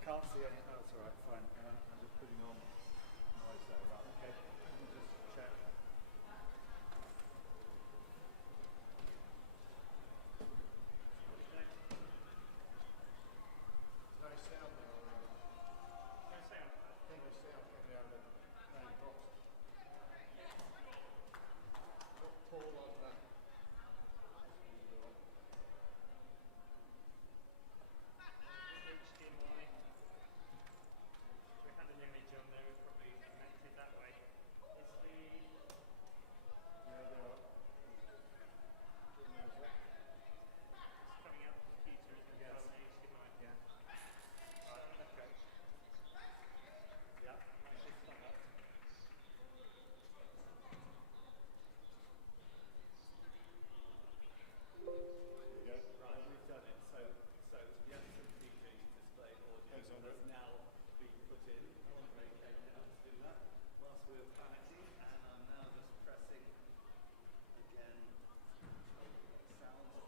Can't see any. Oh, that's all right. Fine. I'm just putting on noise there. Right. Okay. Let me just check. No sound now. No sound. I think there's sound coming out of the main box. Got Paul on that. HDMI. We had an image on there, it's probably connected that way. Is the... Yeah, they are. It's coming out the computer, you can Yes. tell the HDMI. Yeah. Right, okay. Yeah, I should start up. There you go. Right, we've done it. So yes, the TV display audio has now been put in. Andre came down to do that whilst we were panicking, and I'm now just pressing again. Sounds.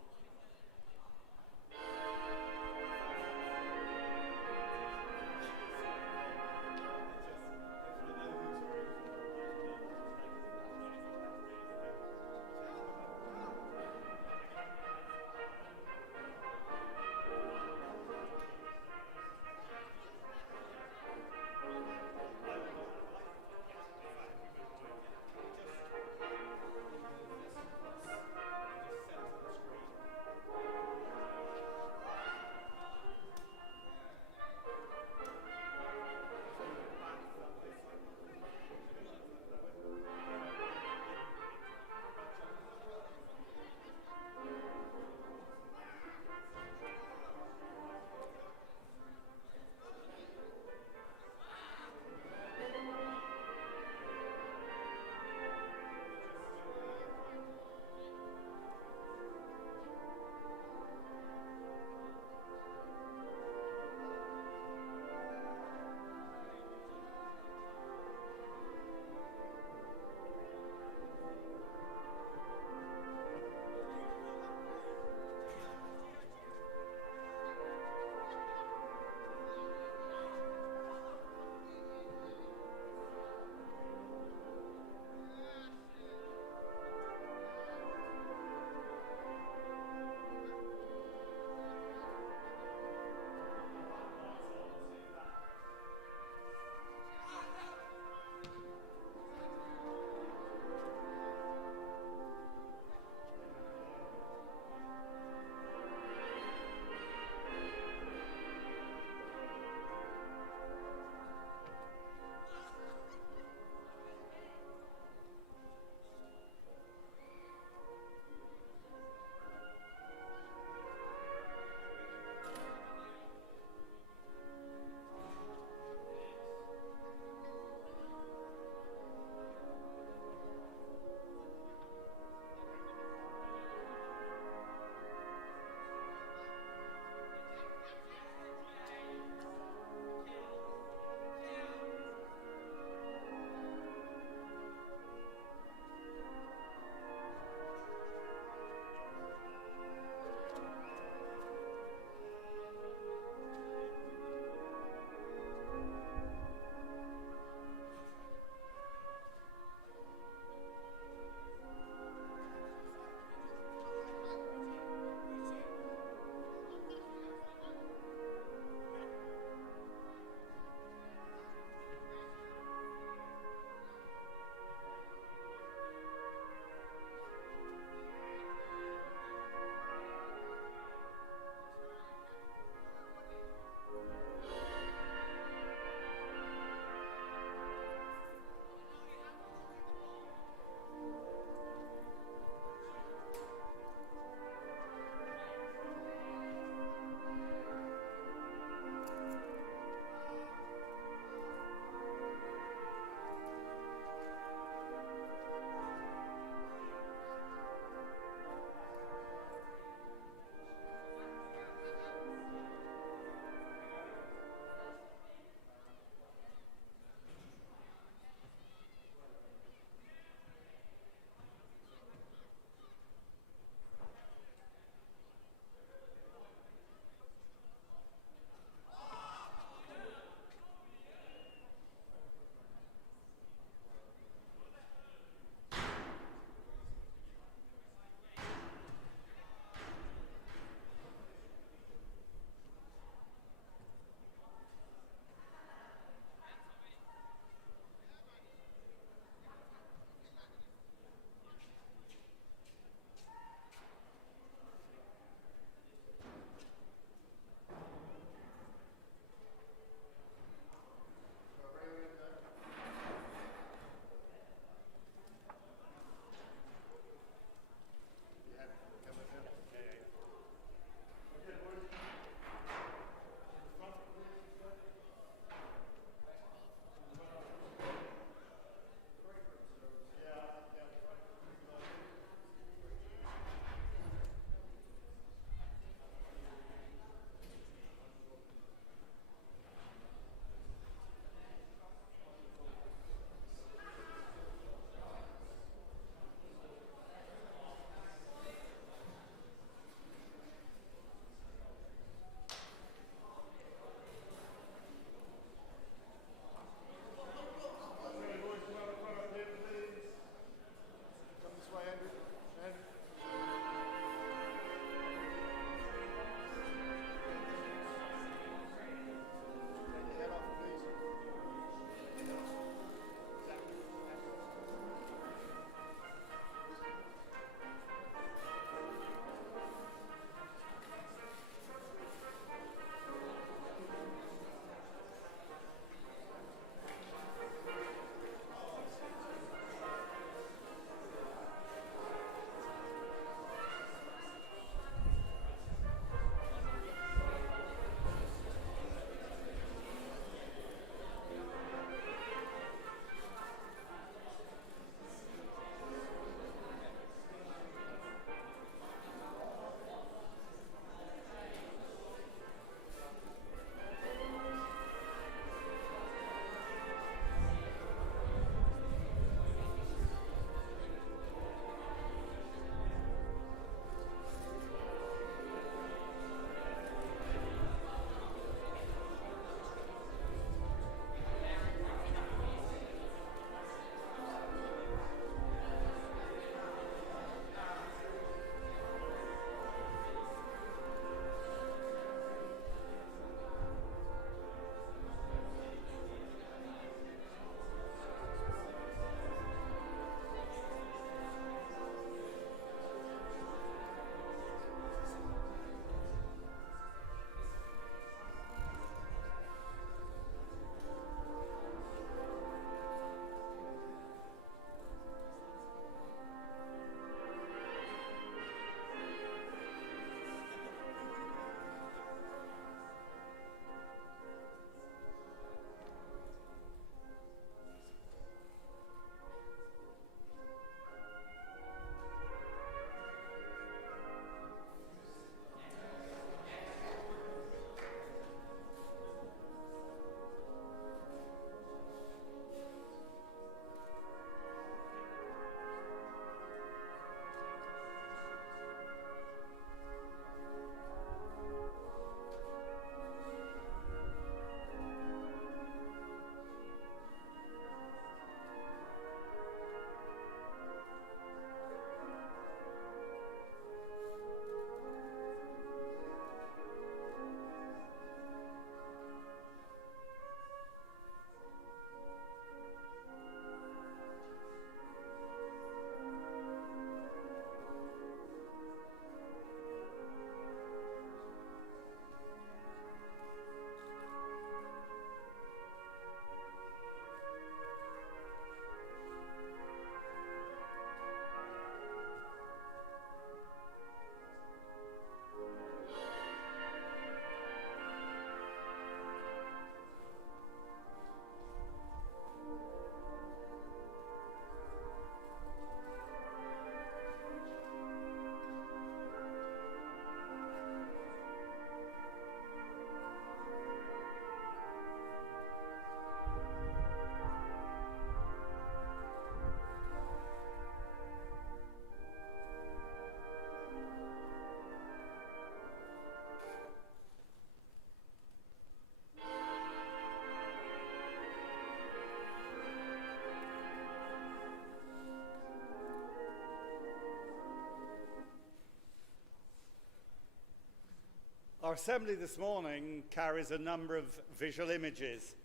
Our assembly this morning carries a number of visual images.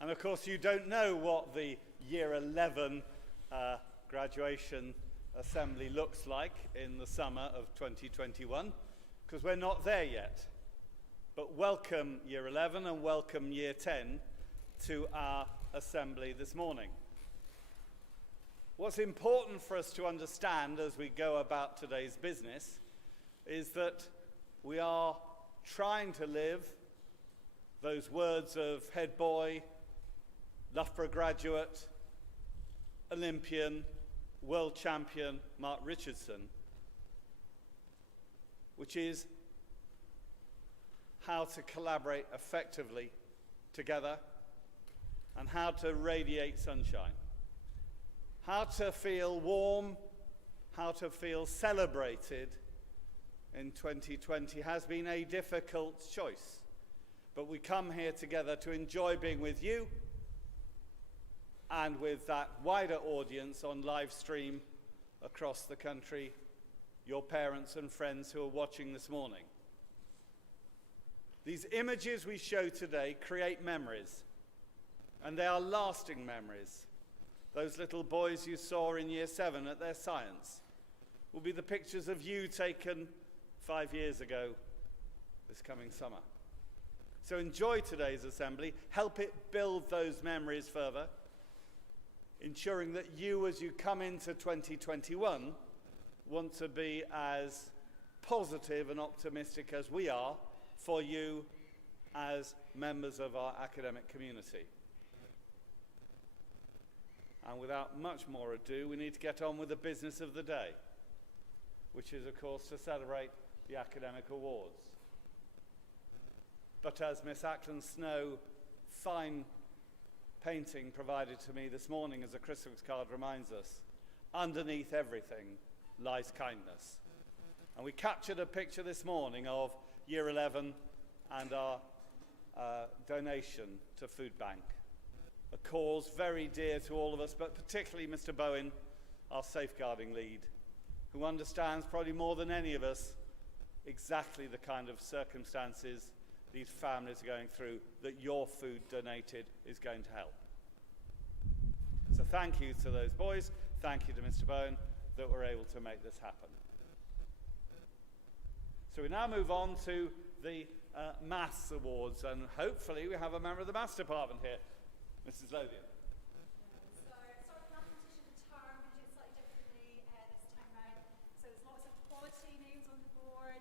And of course, you don't know what the Year 11 graduation assembly looks like in the summer of 2021, because we're not there yet. But welcome Year 11 and welcome Year 10 to our assembly this morning. What's important for us to understand as we go about today's business is that we are trying to live those words of head boy, Loughborough graduate, Olympian, world champion Mark Richardson, which is how to collaborate effectively together and how to radiate sunshine. How to feel warm, how to feel celebrated in 2020 has been a difficult choice. But we come here together to enjoy being with you and with that wider audience on live stream across the country, your parents and friends who are watching this morning. These images we show today create memories, and they are lasting memories. Those little boys you saw in Year 7 at their science will be the pictures of you taken 5 years ago this coming summer. So enjoy today's assembly, help it build those memories further, ensuring that you, as you come into 2021, want to be as positive and optimistic as we are for you as members of our academic community. And without much more ado, we need to get on with the business of the day, which is, of course, to celebrate the academic awards. But as Miss Ackland Snow fine painting provided to me this morning as a Christmas card reminds us, underneath everything lies kindness. And we captured a picture this morning of Year 11 and our donation to Food Bank. A cause very dear to all of us, but particularly Mr. Bowen, our safeguarding lead, who understands probably more than any of us exactly the kind of circumstances these families are going through that your food donated is going to help. So thank you to those boys, thank you to Mr. Bowen that we're able to make this happen. So we now move on to the Maths Awards, and hopefully we have a member of the Maths Department here. Mrs. Lothian. So it's sort of mathematician term, we do it slightly differently this time round. So there's lots of quality names on the board,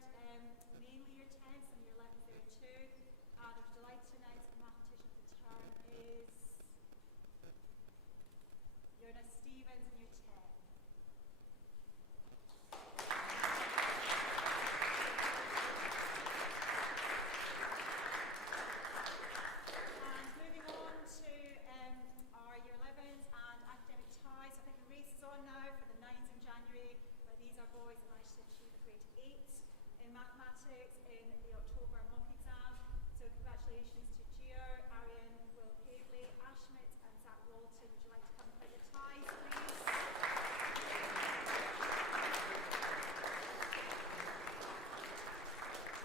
mainly Year 10s and Year 11s there too. And I'm delighted to announce the mathematician of the term is Jonas Stevens in Year 10. Boys that managed to achieve a grade 8 in mathematics in the October mock exam. So congratulations to Gio, Arian, Will Pavley, Ashmit and Zach Walton. Would you like to come and put your ties, please?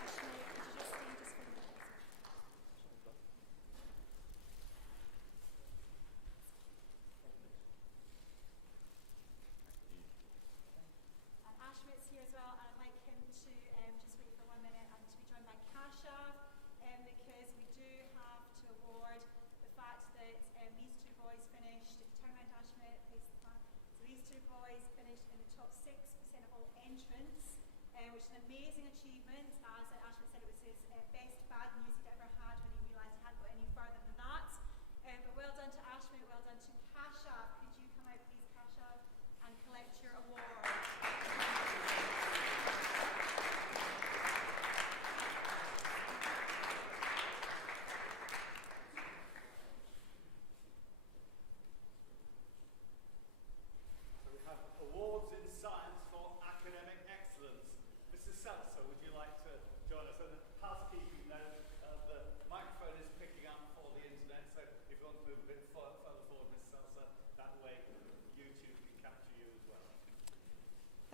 Ashmit, could you just stay just for a minute? Ashmit's here as well, and I'd like him to just wait for 1 minute and to be joined by Kasha, because we do have to award the fact that these two boys finished, if you turn around Ashmit, face the front, so these two boys finished in the top 6% of all entrants, which is an amazing achievement. As Ashmit said, it was his best bad news he'd ever had when he realised he hadn't got any further than that. But well done to Ashmit, well done to Kasha. Could you come out please, Kasha, and collect your award?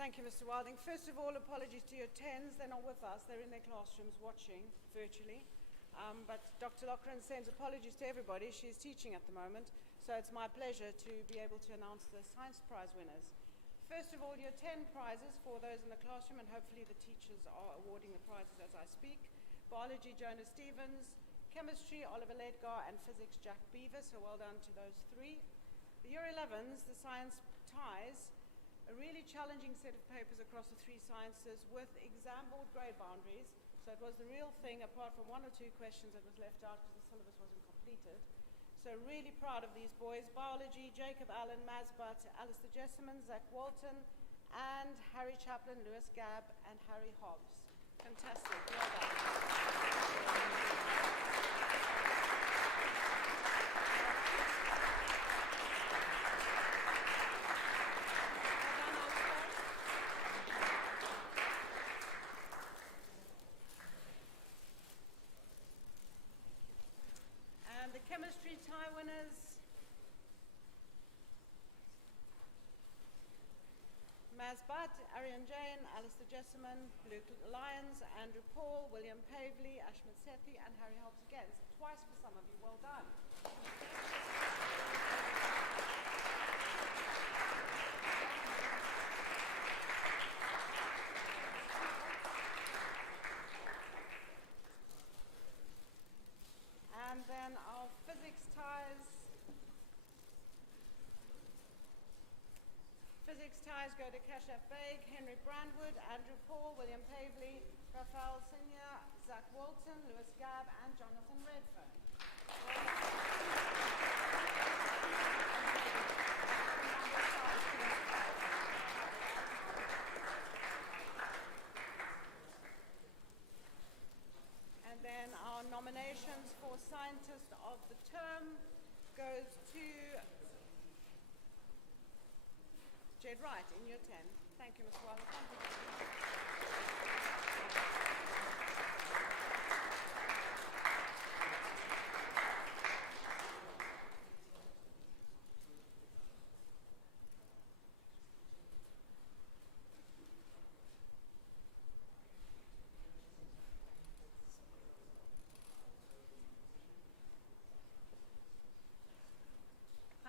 Thank you, Mr. Wilding. First of all, apologies to your 10s. They're not with us. They're in their classrooms watching virtually. But Dr. Loughran sends apologies to everybody. She's teaching at the moment. So it's my pleasure to be able to announce the Science Prize winners. First of all, your 10 prizes for those in the classroom, and hopefully the teachers are awarding the prizes as I speak. Biology, Jonah Stevens. Chemistry, Oliver Ledgar. And Physics, Jack Beaver. So well done to those three. The Year 11s, the Science Ties, a really challenging set of papers across the three sciences with exam board grade boundaries. So it was the real thing, apart from one or two questions that was left out because the syllabus wasn't completed. So really proud of these boys. Biology, Jacob Allen, Maz Butt, Alistair Jessamine, Zach Walton, and Harry Chaplin, Lewis Gabb, and Harry Hobbs. Fantastic. Well done. Chemistry tie winners, Maz Butt, Arian Jane, Alistair Jessamine, Luke Lyons, Andrew Paul, William Pavley, Ashmit Sethi, and Harry Hobbs again. So twice for some of you. Well done. And then our physics ties. Physics ties go to Kashaf Baig, Henry Brandwood, Andrew Paul, William Pavley, Raphael Senior, Zach Walton, Lewis Gabb, and Jonathan Redfern. And then our nominations for Scientist of the Term goes to Jed Wright in Year 10. Thank you, Ms. Wilding.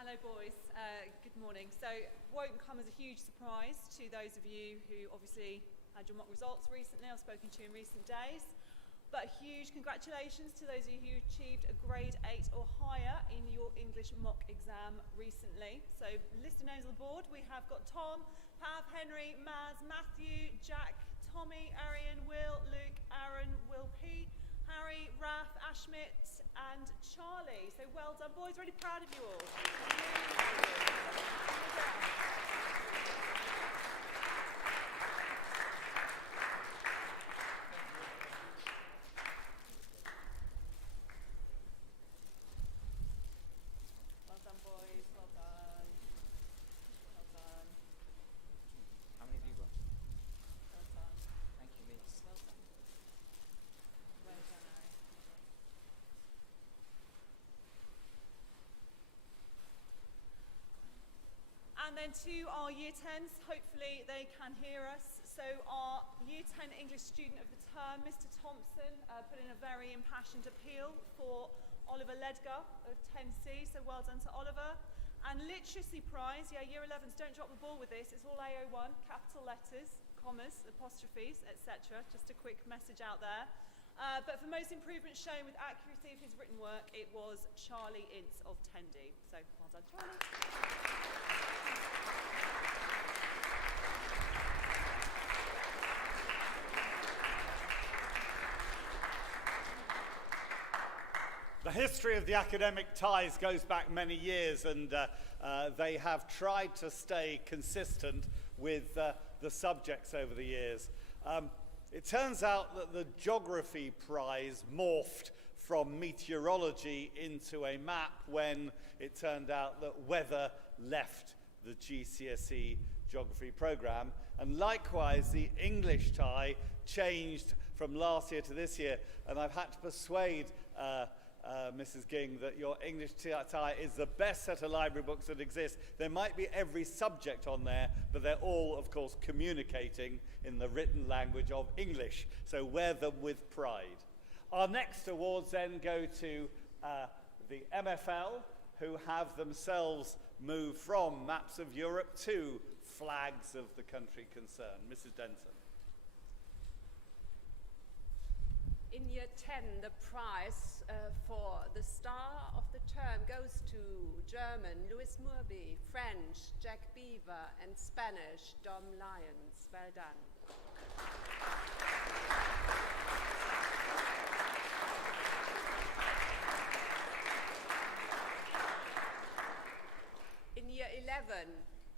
Hello boys, good morning. So won't come as a huge surprise to those of you who obviously had your mock results recently, I've spoken to you in recent days, but huge congratulations to those of you who achieved a grade 8 or higher in your English mock exam recently. So list of names on the board, we have got Tom, Pav, Henry, Maz, Matthew, Jack, Tommy, Arian, Will, Luke, Aaron, Will P, Harry, Raf, Ashmit, and Charlie. So well done, boys. Really proud of you all. Well done, boys. Well done. Well done. How many have you got? Well done. Thank you, Liz. Well done. Well done, Harry. And then to our Year 10s, hopefully they can hear us. So our Year 10 English Student of the Term, Mr. Thompson, put in a very impassioned appeal for Oliver Ledgar of 10C, so well done to Oliver. And Literacy Prize, yeah, Year 11s, don't drop the ball with this, it's all AO1, capital letters, commas, apostrophes, etc. Just a quick message out there. But for most improvement shown with accuracy of his written work, it was Charlie Ince of 10D. So well done, Charlie. The history of the academic ties goes back many years, and they have tried to stay consistent with the subjects over the years. It turns out that the geography prize morphed from meteorology into a map when it turned out that weather left the GCSE geography program. And likewise, the English tie changed from last year to this year, and I've had to persuade Mrs. Ging, that your English tie is the best set of library books that exist. There might be every subject on there, but they're all, of course, communicating in the written language of English. So wear them with pride. Our next awards then go to the MFL, who have themselves moved from maps of Europe to flags of the country concerned. Mrs. Denson. In year 10, the prize for the star of the term goes to German, Louis Murby, French, Jack Beaver, and Spanish, Dom Lyons. Well done. In year 11,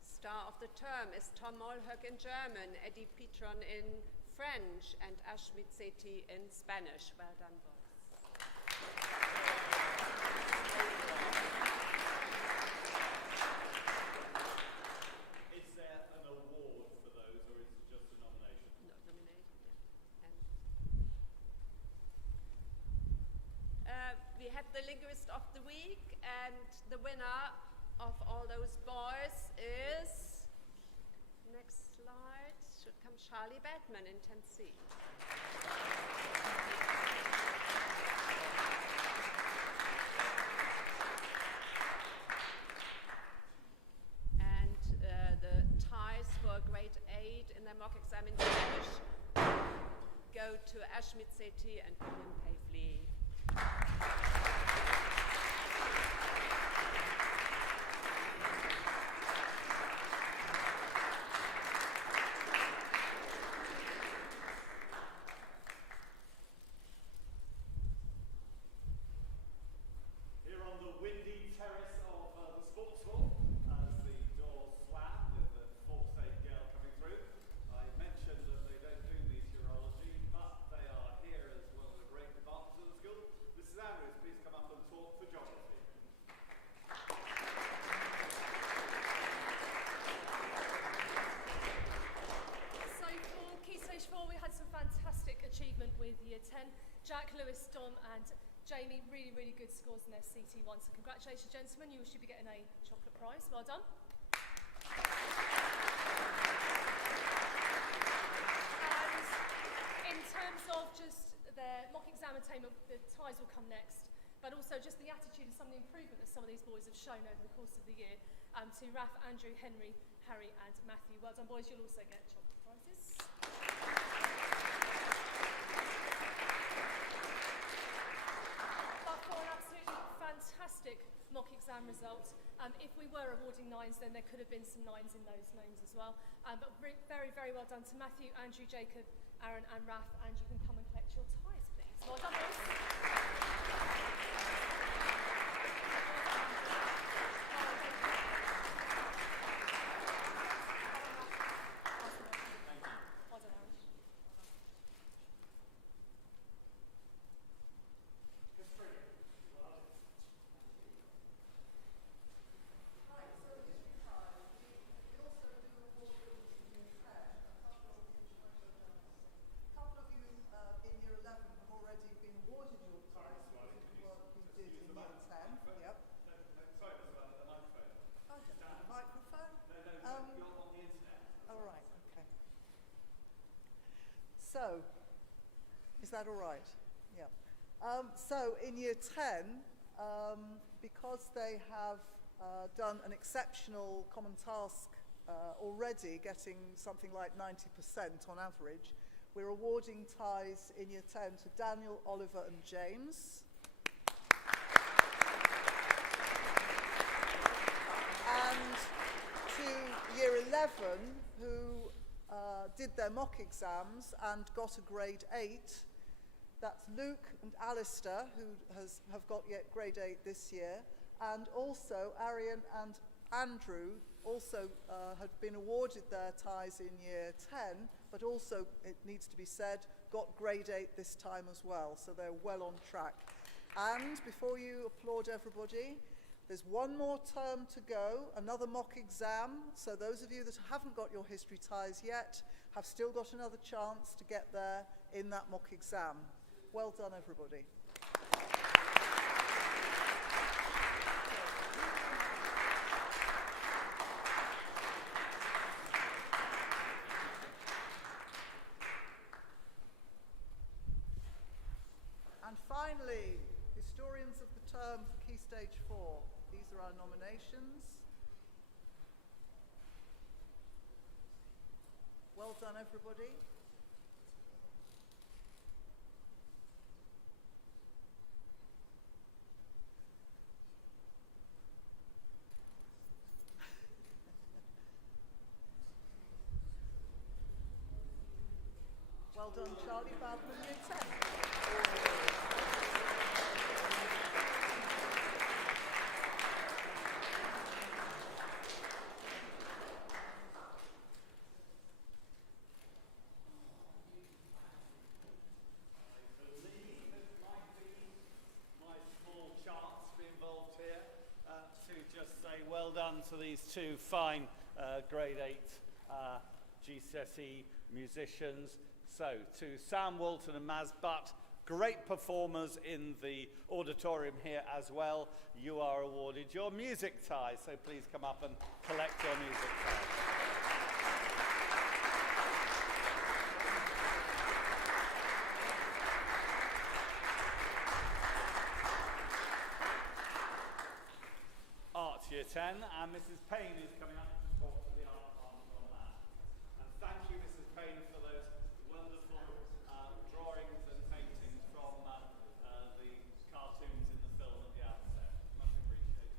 star of the term is Tom Molhöck in German, Eddie Petron in French, and Ashmit Sethi in Spanish. Well done, boys. Is there an award for those, or is it just a nomination? No, nomination, yeah. We had the linguist of the week, and the winner of all those boys is, next slide, should come Charlie Batman in 10C. And the ties for grade 8 in their mock exam in Spanish go to Ashmit Sethi and William Pavley. Jack, Lewis, Dom and Jamie, really good scores in their CT1. So congratulations, gentlemen. You should be getting a chocolate prize. Well done. And in terms of just their mock exam attainment, the ties will come next, but also just the attitude and some of the improvement that some of these boys have shown over the course of the year, to Raf, Andrew, Henry, Harry and Matthew. Well done, boys. You'll also get chocolate prizes. For an absolutely fantastic mock exam result. If we were awarding 9s, then there could have been some 9s in those names as well. But very well done to Matthew, Andrew, Jacob, Aaron and Raf, and you can come and collect your ties, please. Well done, boys. So, is that all right? Yeah. So in year 10, because they have done an exceptional common task already, getting something like 90% on average, we're awarding ties in year 10 to Daniel, Oliver and James. And to year 11, who did their mock exams and got a grade 8. That's Luke and Alistair, who have got yet grade 8 this year, and also Arian and Andrew also had been awarded their ties in year 10, but also, it needs to be said, got grade 8 this time as well, so they're well on track. And before you applaud everybody, there's one more term to go, another mock exam, so those of you that haven't got your history ties yet have still got another chance to get there in that mock exam. Well done, everybody. These are our nominations. Well done, everybody. Well done, Charlie Badman, Year 10. My small chance to be involved here to just say well done to these two fine grade 8 GCSE musicians. So to Sam Walton and Maz Butt, great performers in the auditorium here as well. You are awarded your music tie, so please come up and collect your music tie. Art Year 10, and Mrs. Payne is coming up to talk to the art department on that. And thank you, Mrs. Payne, for those wonderful drawings and paintings from the cartoons in the film at the outset. Much appreciated.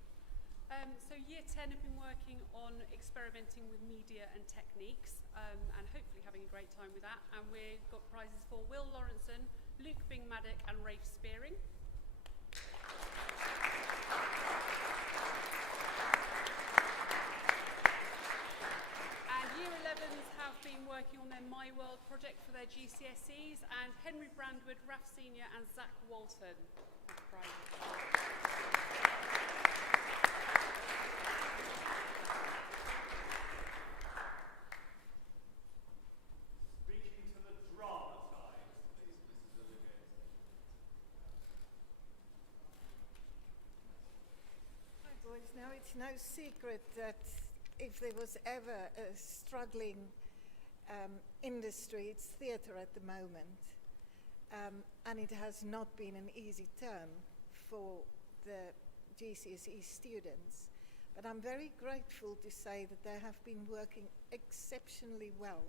So Year 10 have been working on experimenting with media and techniques and hopefully having a great time with that. And we've got prizes for Will Lawrenson, Luke Bing-Maddock and Rafe Spearing. Year 11s have been working on their My World project for their GCSEs, and Henry Brandwood, Raf Senior and Zach Walton have prizes. Speaking to the drama side, please, Mrs. Olivier. Hi boys, now it's no secret that if there was ever a struggling industry, it's theatre at the moment. And it has not been an easy term for the GCSE students. But I'm very grateful to say that they have been working exceptionally well.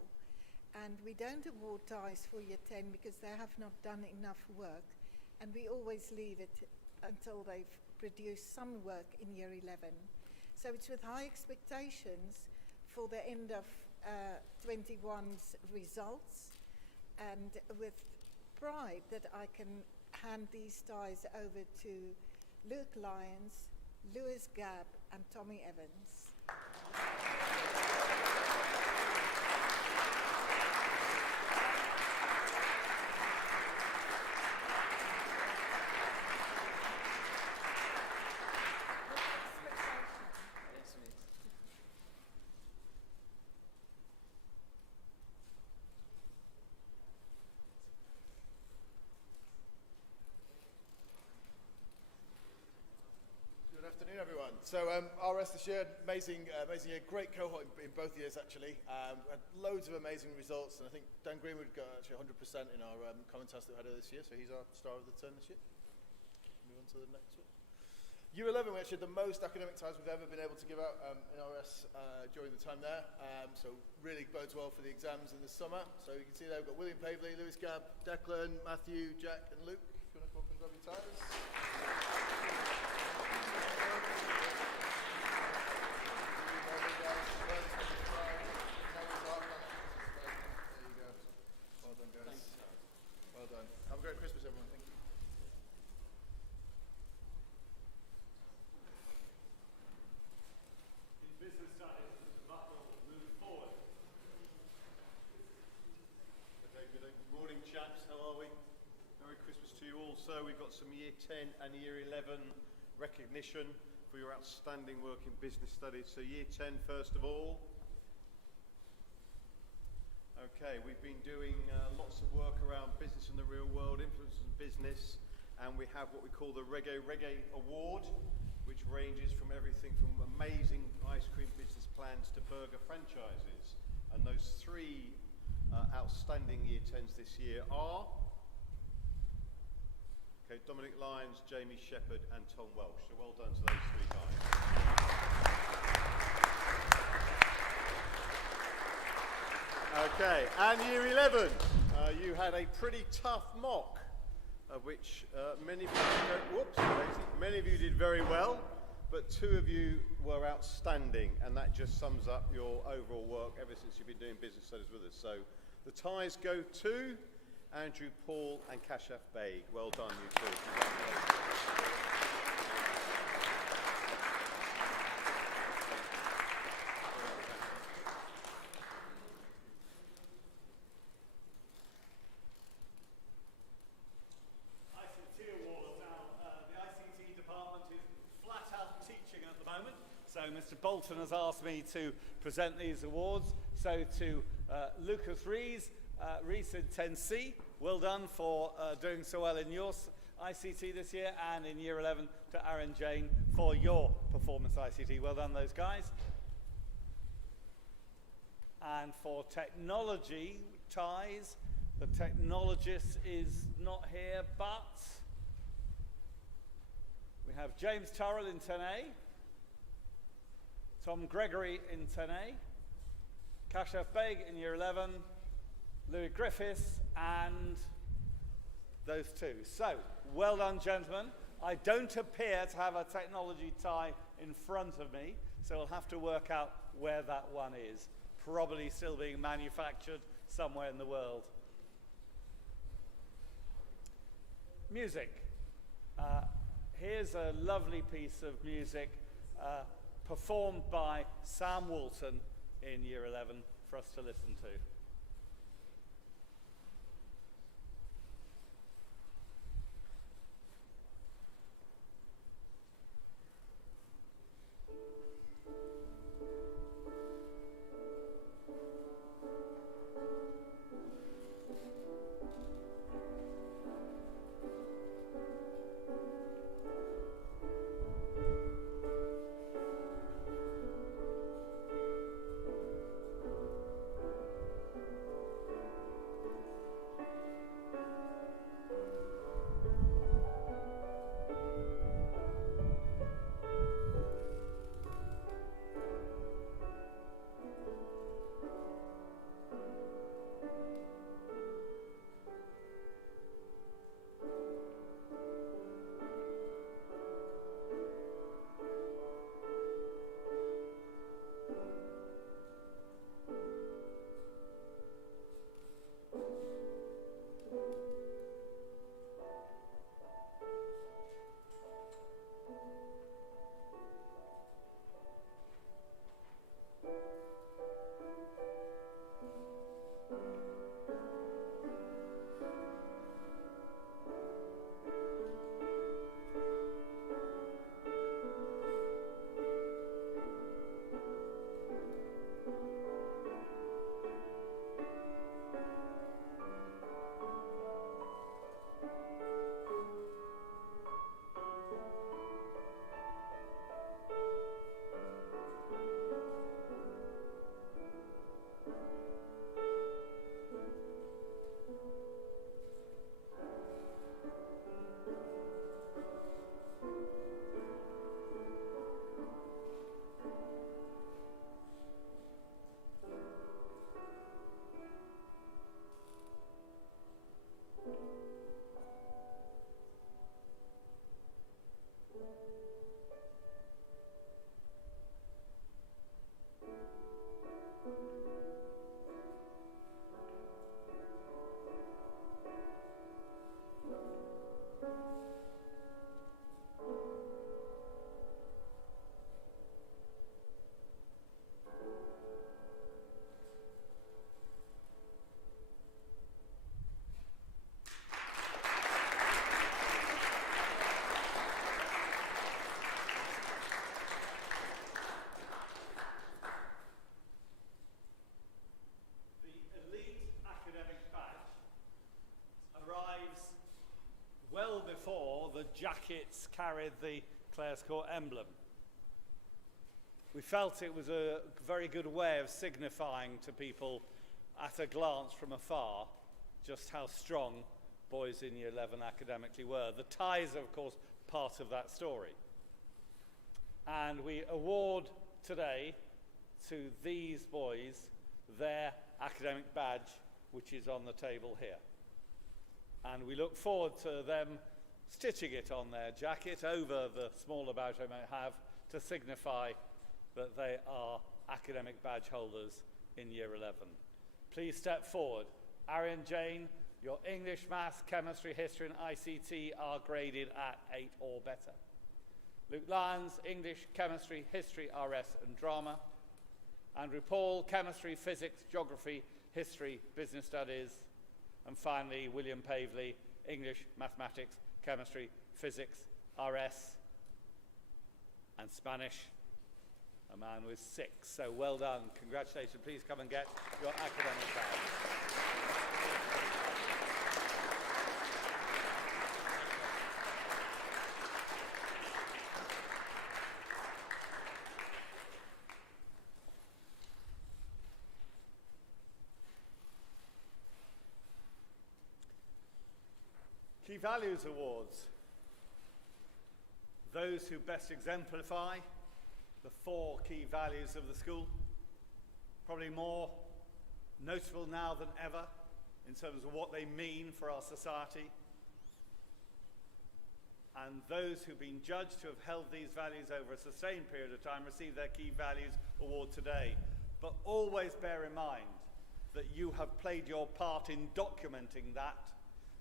And we don't award ties for Year 10 because they have not done enough work. And we always leave it until they've produced some work in Year 11. So it's with high expectations for the end of 21's results, and with pride that I can hand these ties over to Luke Lyons, Lewis Gabb and Tommy Evans. So RS this year, amazing year, great cohort in both years actually. We had loads of amazing results, and I think Dan Greenwood got actually 100% in our common task that we had this year, so he's our star of the turn this year. Move on to the next one. Year 11, we actually had the most academic ties we've ever been able to give out in RS during the time there, so really bodes well for the exams in the summer. So you can see there we've got William Pavley, Lewis Gabb, Declan, Matthew, Jack and Luke. If you want to come up and grab your ties. Have a great Christmas, everyone. Thank you. In business studies, Mr. Buckle, moving forward. Okay, good morning, chaps. How are we? Merry Christmas to you all. So we've got some Year 10 and Year 11 recognition for your outstanding work in business studies. So Year 10, first of all. Okay, we've been doing lots of work around business in the real world, influence in business, and we have what we call the Reggae Award, which ranges from everything from amazing ice cream business plans to burger franchises. And those three outstanding Year 10s this year are Okay, Dominic Lyons, Jamie Shepherd and Tom Welsh. So well done to those three guys. Okay, and Year 11, you had a pretty tough mock, of which many of you did very well, but 2 of you were outstanding, and that just sums up your overall work ever since you've been doing business studies with us. So the ties go to Andrew, Paul and Kashaf Beg. Well done, you two. Congratulations. So Mr. Bolton has asked me to present these awards. So to Lucas Rees in 10C, well done for doing so well in your ICT this year, and in Year 11 to Aaron Jane for your performance ICT. Well done, those guys. And for technology ties, the technologist is not here, but we have James Turrell in 10A, Tom Gregory in 10A, Kashaf Beg in Year 11, Louis Griffiths, and those 2. So, well done, gentlemen. I don't appear to have a technology tie in front of me, so I'll have to work out where that one is. Probably still being manufactured somewhere in the world. Music. Here's a lovely piece of music performed by Sam Walton in Year 11 for us to listen to. The jackets carried the Clares Court emblem. We felt it was a very good way of signifying to people at a glance from afar just how strong boys in Year 11 academically were. The ties are, of course, part of that story. And we award today to these boys their academic badge, which is on the table here. And we look forward to them stitching it on their jacket over the smaller badge they may have to signify that they are academic badge holders in Year 11. Please step forward. Arian Jane, your English, Maths, Chemistry, History and ICT are graded at 8 or better. Luke Lyons, English, Chemistry, History, RS and Drama. Andrew Paul, Chemistry, Physics, Geography, History, Business Studies. And finally, William Pavley, English, Mathematics, Chemistry, Physics, RS and Spanish. A man with 6. So well done. Congratulations. Please come and get your academic badge. Key Values Awards. Those who best exemplify the 4 key values of the school, probably more notable now than ever in terms of what they mean for our society. And those who've been judged to have held these values over a sustained period of time receive their Key Values Award today. But always bear in mind that you have played your part in documenting that.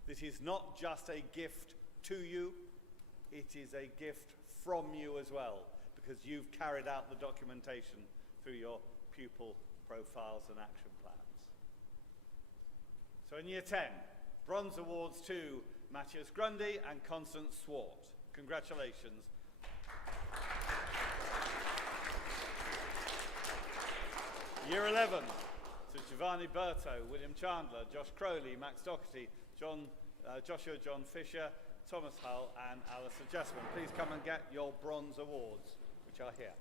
This is not just a gift to you, it is a gift from you as well, because you've carried out the documentation through your pupil profiles and action plans. So in Year 10, Bronze Awards to Matthias Grundy and Constance Swart. Congratulations. Year 11, to Giovanni Berto, William Chandler, Josh Crowley, Max Doherty, Joshua John Fisher, Thomas Hull and Alistair Jessamine. Please come and get your Bronze Awards, which are here.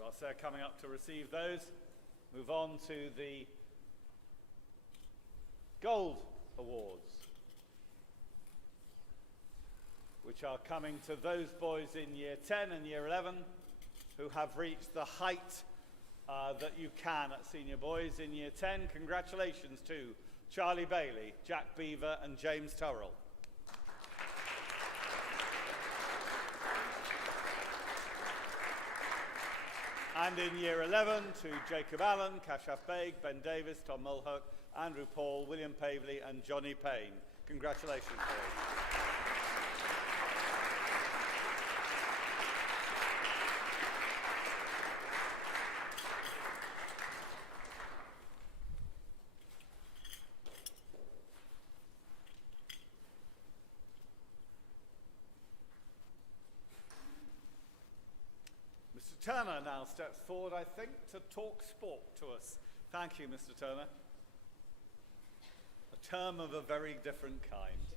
Whilst they're coming up to receive those, move on to the Gold Awards, which are coming to those boys in Year 10 and Year 11 who have reached the height that you can at Senior Boys. In Year 10, congratulations to Charlie Bailey, Jack Beaver and James Turrell. And in Year 11, to Jacob Allen, Kashaf Baig, Ben Davis, Tom Mulhook, Andrew Paul, William Pavley and Johnny Payne. Congratulations, boys. Mr. Turner now steps forward, I think, to talk sport to us. Thank you, Mr. Turner. A term of a very different kind.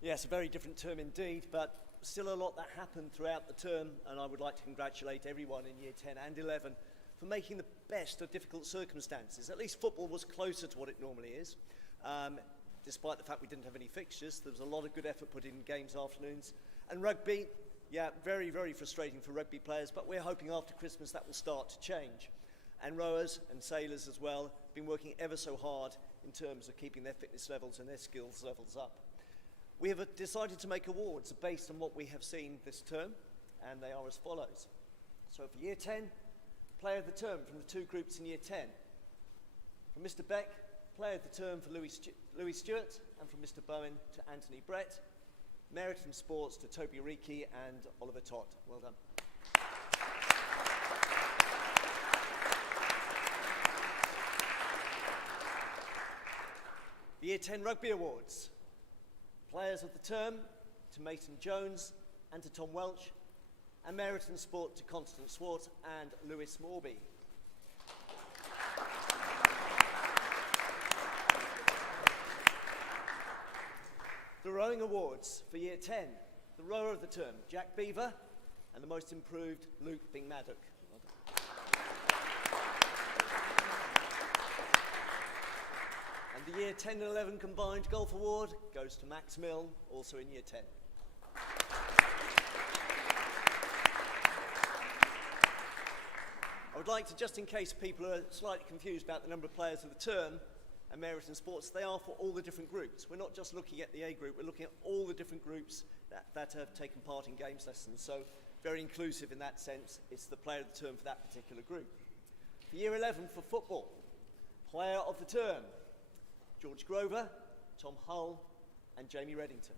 Yes, a very different term indeed, but still a lot that happened throughout the term, and I would like to congratulate everyone in Year 10 and 11 for making the best of difficult circumstances. At least football was closer to what it normally is. Despite the fact we didn't have any fixtures, there was a lot of good effort put in games afternoons. And rugby, yeah, very, very frustrating for rugby players, but we're hoping after Christmas that will start to change. And rowers and sailors as well have been working ever so hard in terms of keeping their fitness levels and their skills levels up. We have decided to make awards based on what we have seen this term, and they are as follows. So for Year 10, Player of the Term from the 2 groups in Year 10. From Mr. Beck, Player of the Term for Louis Stewart, and from Mr. Bowen to Anthony Brett. Merit in Sports to Toby Riki and Oliver Todd. Well done. The Year 10 Rugby Awards. Players of the Term to Mason Jones and to Tom Welch, and Merit in Sport to Constance Swart and Lewis Morby. The Rowing Awards for Year 10. The Rower of the Term, Jack Beaver, and the most improved, Luke Bing Maddock. And the Year 10 and 11 combined golf award goes to Max Mill, also in Year 10. I would like to, just in case people are slightly confused about the number of players of the term and merit in sports, they are for all the different groups. We're not just looking at the A group, we're looking at all the different groups that have taken part in games lessons. So very inclusive in that sense. It's the player of the term for that particular group. For Year 11 for football, player of the term, George Grover, Tom Hull and Jamie Reddington.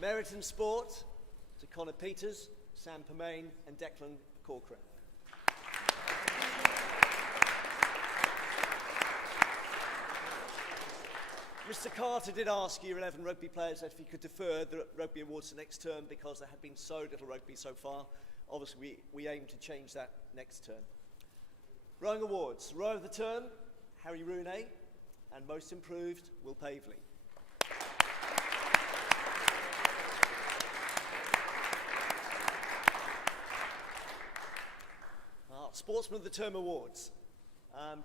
Merit in sport to Connor Peters, Sam Permain and Declan Corcoran. Mr. Carter did ask Year 11 rugby players if he could defer the rugby awards to next term because there had been so little rugby so far. Obviously, we aim to change that next term. Rowing awards. Row of the term, Harry Rooney, and most improved, Will Pavely. Sportsman of the Term Awards.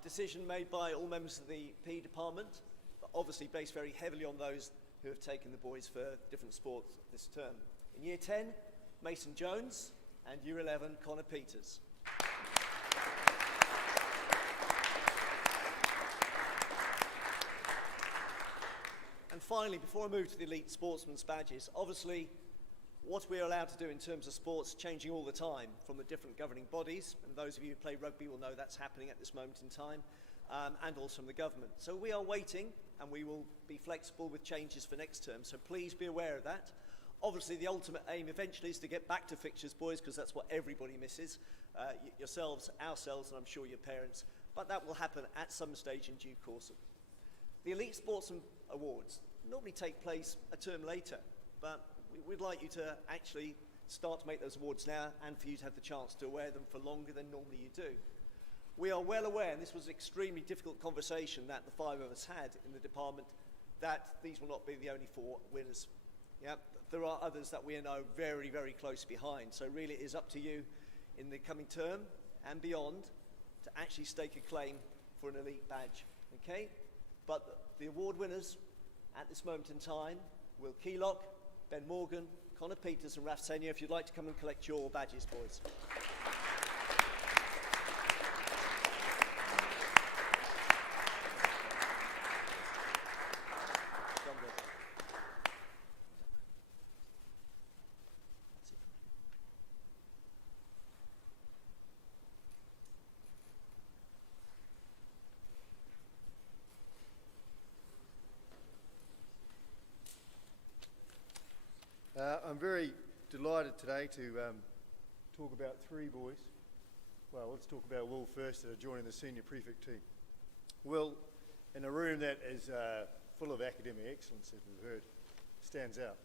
Decision made by all members of the PE department, but obviously based very heavily on those who have taken the boys for different sports this term. In Year 10, Mason Jones, and Year 11, Connor Peters. And finally, before I move to the elite sportsman's badges, obviously what we're allowed to do in terms of sports changing all the time from the different governing bodies, and those of you who play rugby will know that's happening at this moment in time, and also from the government. So we are waiting, and we will be flexible with changes for next term, so please be aware of that. Obviously the ultimate aim eventually is to get back to fixtures, boys, because that's what everybody misses, yourselves, ourselves, and I'm sure your parents, but that will happen at some stage in due course. The Elite Sportsman Awards normally take place a term later, but we'd like you to actually start to make those awards now and for you to have the chance to wear them for longer than normally you do. We are well aware, and this was an extremely difficult conversation that the five of us had in the department, that these will not be the only four winners. Yeah, there are others that we know very, very close behind. So really it is up to you in the coming term and beyond to actually stake a claim for an elite badge. Okay? But the award winners at this moment in time, Will Keylock, Ben Morgan, Connor Peters and Raf Senior, if you'd like to come and collect your badges, boys. I'm very delighted today to talk about three boys. Well, let's talk about Will first, that are joining the senior prefect team. Will, in a room that is full of academic excellence, as we've heard, stands out.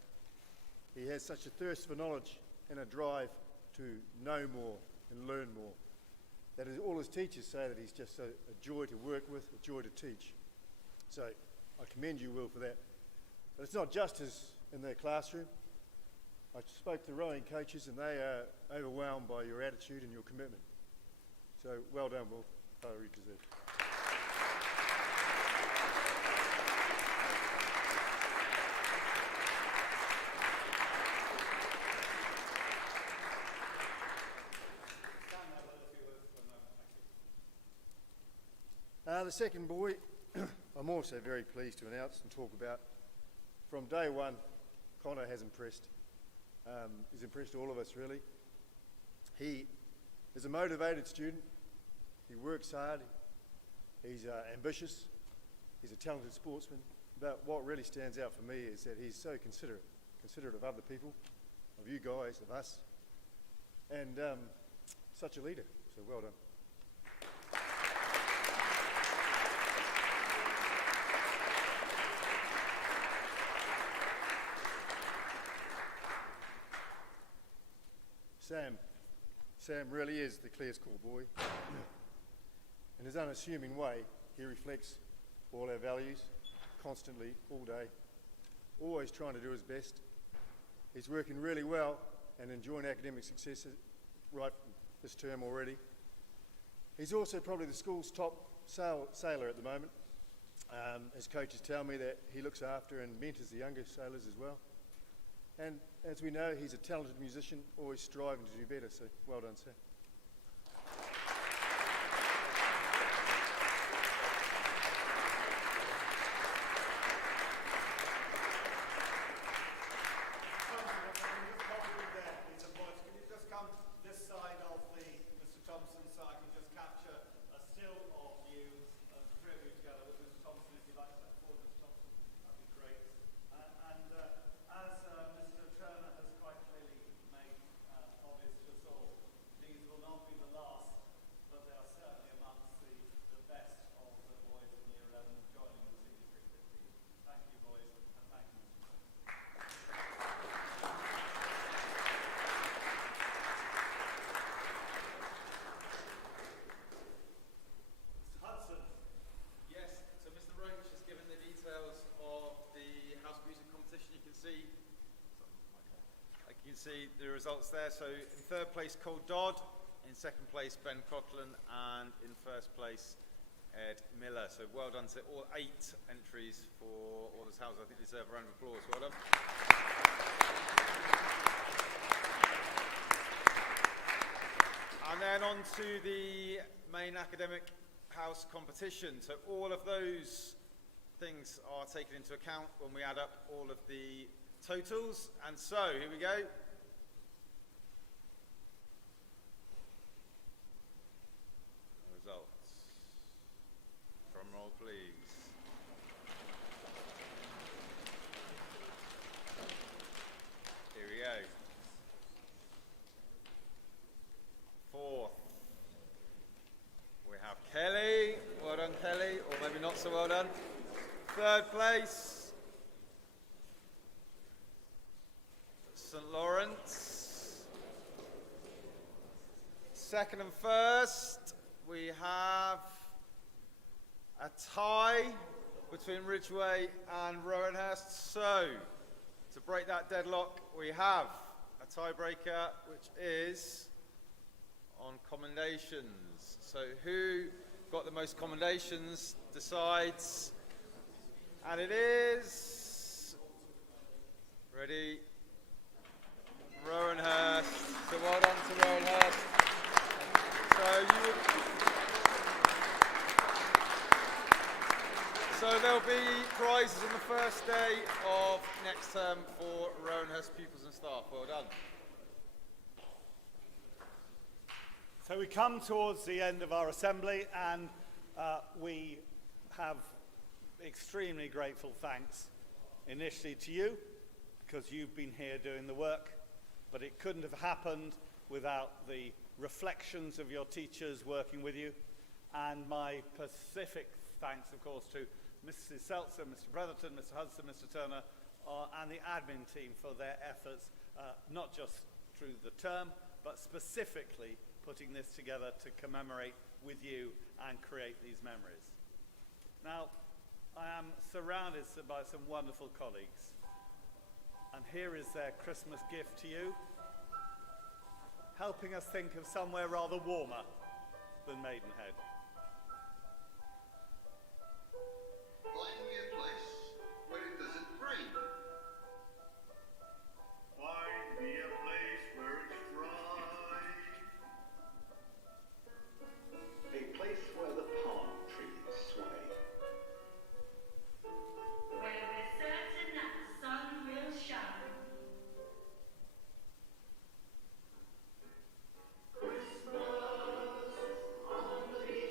He has such a thirst for knowledge and a drive to know more and learn more, that all his teachers say that he's just a joy to work with, a joy to teach. So I commend you, Will, for that. But it's not just in their classroom. I spoke to the rowing coaches and they are overwhelmed by your attitude and your commitment. So well done, Will. Thoroughly deserved. The second boy, I'm also very pleased to announce and talk about. From day one, Connor has impressed. He's impressed all of us, really. He is a motivated student. He works hard. He's ambitious. He's a talented sportsman. But what really stands out for me is that he's so considerate of other people, of you guys, of us, and such a leader. So well done. Sam really is the clear school boy. In his unassuming way, he reflects all our values, constantly, all day, always trying to do his best. He's working really well and enjoying academic success right this term already. He's also probably the school's top sailor at the moment. His coaches tell me that he looks after and mentors the younger sailors as well. And as we know, he's a talented musician, always striving to do better, so well done, sir. See the results there. So in third place, Cole Dodd. In second place, Ben Coughlin. And in first place, Ed Miller. So well done to all 8 entries for Orders House. I think they deserve a round of applause. Well done. And then on to the main academic house competition. So all of those things are taken into account when we add up all of the totals. And so here we go. Drum roll, please. Here we go. Fourth, we have Kelly. Well done, Kelly, or maybe not so well done. Third place, St. Lawrence. Second and first, we have a tie between Ridgeway and Rowanhurst. So, to break that deadlock, we have a tiebreaker, which is on commendations. So, who got the most commendations decides. And it is, ready, Rowanhurst. So, well done to Rowanhurst. So there'll be prizes on the first day of next term for Rowanhurst pupils and staff. Well done. So we come towards the end of our assembly, and we have extremely grateful thanks initially to you, because you've been here doing the work, but it couldn't have happened without the reflections of your teachers working with you, and my specific thanks, of course, to Mrs. Seltzer, Mr. Brotherton, Mr. Hudson, Mr. Turner, and the admin team for their efforts, not just through the term, but specifically putting this together to commemorate with you and create these memories. Now, I am surrounded by some wonderful colleagues, and here is their Christmas gift to you, helping us think of somewhere rather warmer than Maidenhead. Find me a place where it doesn't rain. Find me a place where it's dry. A place where the palm trees sway. Where we're certain that the sun will shine. Christmas on the beach.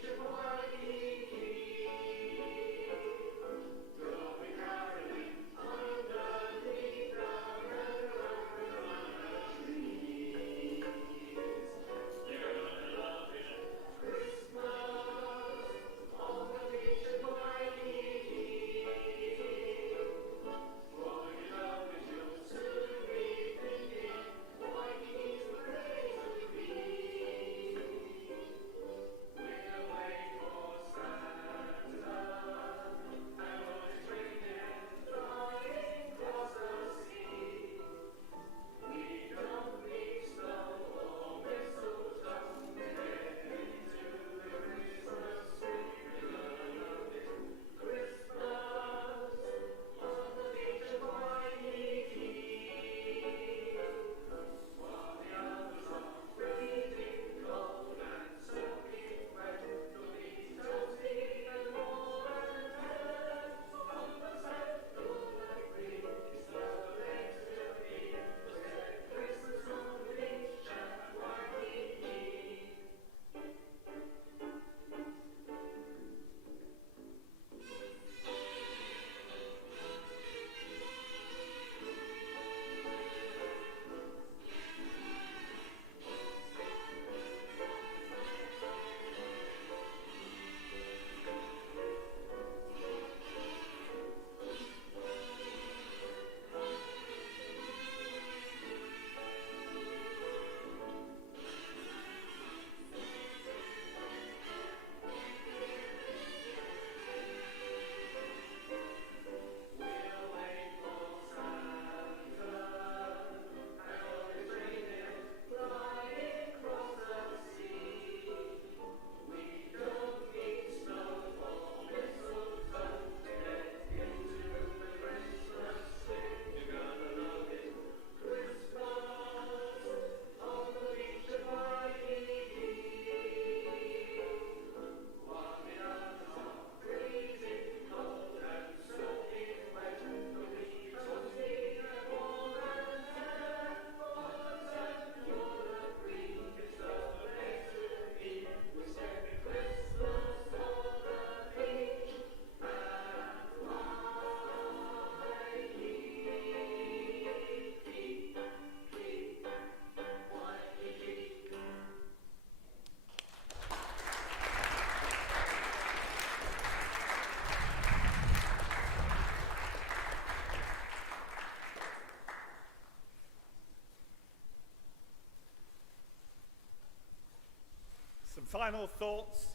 final thoughts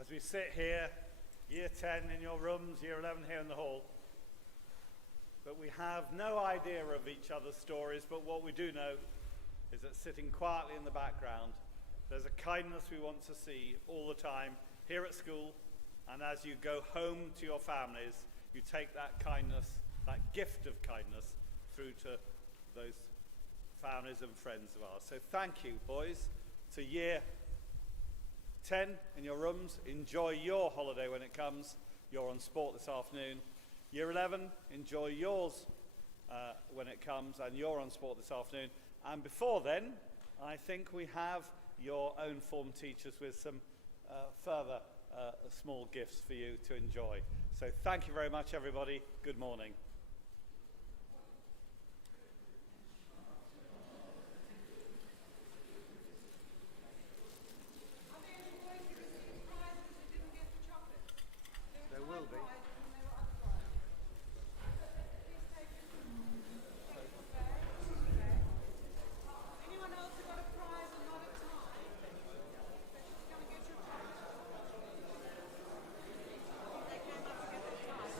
as we sit here, year 10 in your rooms, year 11 here in the hall. But we have no idea of each other's stories, but what we do know is that sitting quietly in the background, there's a kindness we want to see all the time here at school, and as you go home to your families, you take that kindness, that gift of kindness, through to those families and friends of ours. So thank you, boys, to year 10 in your rooms. Enjoy your holiday when it comes. You're on sport this afternoon. Year 11, enjoy yours when it comes, and you're on sport this afternoon. And before then, I think we have your own form teachers with some further small gifts for you to enjoy. So thank you very much, everybody. Good morning. There will be. Anyone else who got a prize and not a tie? Come and get your prize. They came up to get their tie.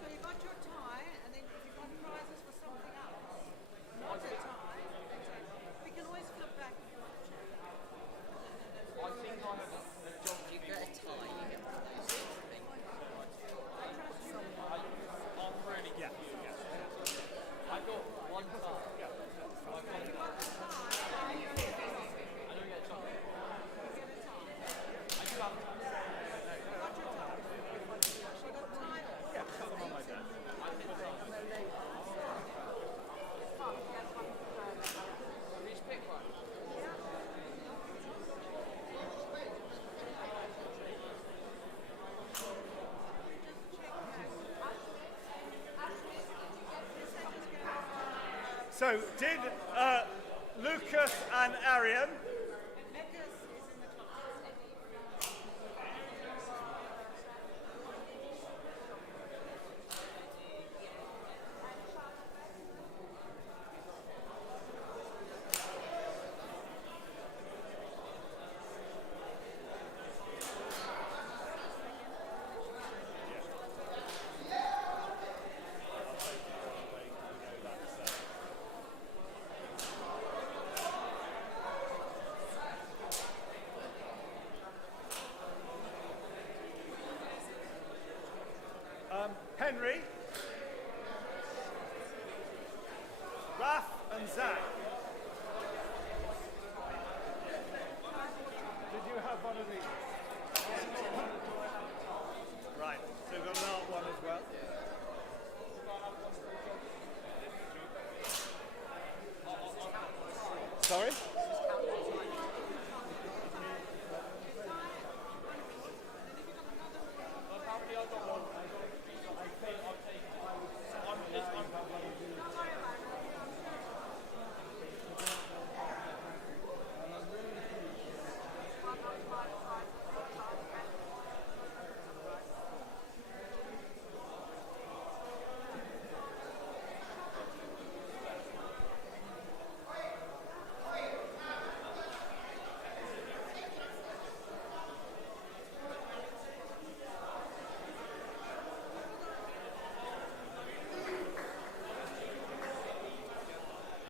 So you got your tie, and then if you got prizes for something else, not a tie, we can always flip back if you want to. I think I have a job. You get a tie, you get one of those things. I'm really confused. I got one tie. I don't get a chocolate. I do have a tie. Yeah, tell them on my desk. Each pick one. So did Lucas and Arian? Henry, Raph and Zach. Did you have one of these?